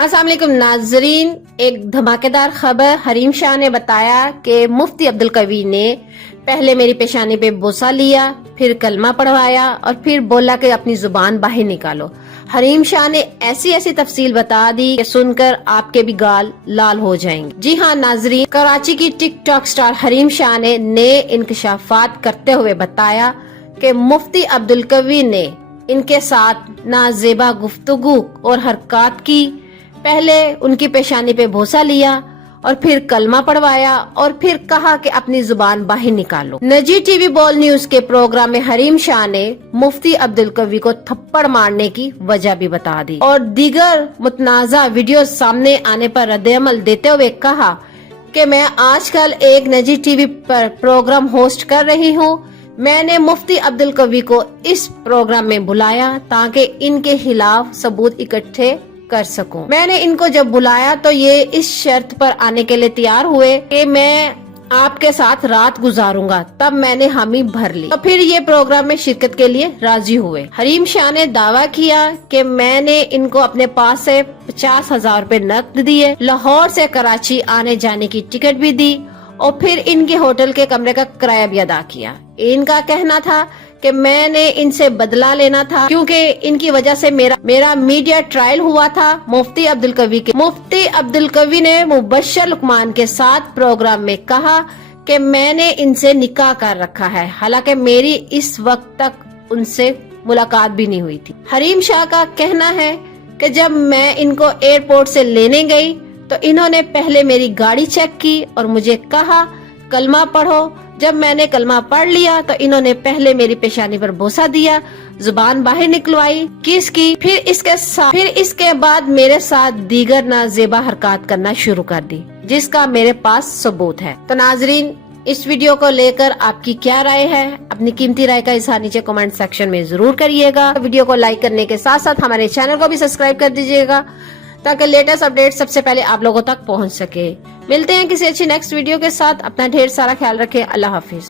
अस्सलाम वालेकुम नाजरीन, एक धमाकेदार खबर। हरीम शाह ने बताया कि मुफ्ती अब्दुल कवी ने पहले मेरी पेशानी पे बोसा लिया, फिर कलमा पढ़वाया और फिर बोला कि अपनी जुबान बाहर निकालो। हरीम शाह ने ऐसी ऐसी तफसील बता दी कि सुनकर आपके भी गाल लाल हो जाएंगे। जी हाँ नाजरीन, कराची की टिकटॉक स्टार हरीम शाह ने नए इंकशाफात करते हुए बताया कि मुफ्ती अब्दुल कवी ने इनके साथ नाजेबा गुफ्तगू और हरकत की। पहले उनकी पेशानी पे भोसा लिया और फिर कलमा पढ़वाया और फिर कहा कि अपनी जुबान बाहर निकालो। नजी टीवी बोल न्यूज के प्रोग्राम में हरीम शाह ने मुफ्ती अब्दुल कवी को थप्पड़ मारने की वजह भी बता दी और दीगर मुतनाज़ा वीडियो सामने आने पर रद्द-ए-अमल देते हुए कहा कि मैं आजकल एक नजी टीवी पर प्रोग्राम होस्ट कर रही हूँ। मैंने मुफ्ती अब्दुल कवी को इस प्रोग्राम में बुलाया ताकि इनके खिलाफ सबूत इकट्ठे कर सकूं। मैंने इनको जब बुलाया तो ये इस शर्त पर आने के लिए तैयार हुए कि मैं आपके साथ रात गुजारूंगा, तब मैंने हामी भर ली। तो फिर ये प्रोग्राम में शिरकत के लिए राजी हुए। हरीम शाह ने दावा किया कि मैंने इनको अपने पास से 50,000 रुपए नकद दिए, लाहौर से कराची आने जाने की टिकट भी दी और फिर इनके होटल के कमरे का किराया भी अदा किया। इनका कहना था कि मैंने इनसे बदला लेना था क्योंकि इनकी वजह से मेरा मीडिया ट्रायल हुआ था। मुफ्ती अब्दुल कवी ने मुबश्शिर लुकमान के साथ प्रोग्राम में कहा कि मैंने इनसे निकाह कर रखा है, हालांकि मेरी इस वक्त तक उनसे मुलाकात भी नहीं हुई थी। हरीम शाह का कहना है कि जब मैं इनको एयरपोर्ट से लेने गई तो इन्होंने पहले मेरी गाड़ी चेक की और मुझे कहा कलमा पढ़ो। जब मैंने कलमा पढ़ लिया तो इन्होंने पहले मेरी पेशानी पर बोसा दिया, जुबान बाहर निकलवाई, किस की, फिर इसके बाद मेरे साथ दीगर नाजेबा हरकत करना शुरू कर दी, जिसका मेरे पास सबूत है। तो नाजरीन, इस वीडियो को लेकर आपकी क्या राय है? अपनी कीमती राय का इज़हार नीचे कमेंट सेक्शन में जरूर करिएगा। वीडियो को लाइक करने के साथ साथ हमारे चैनल को भी सब्सक्राइब कर दीजिएगा ताकि लेटेस्ट अपडेट सबसे पहले आप लोगों तक पहुंच सके। मिलते हैं किसी अच्छी नेक्स्ट वीडियो के साथ। अपना ढेर सारा ख्याल रखें। अल्लाह हाफिज।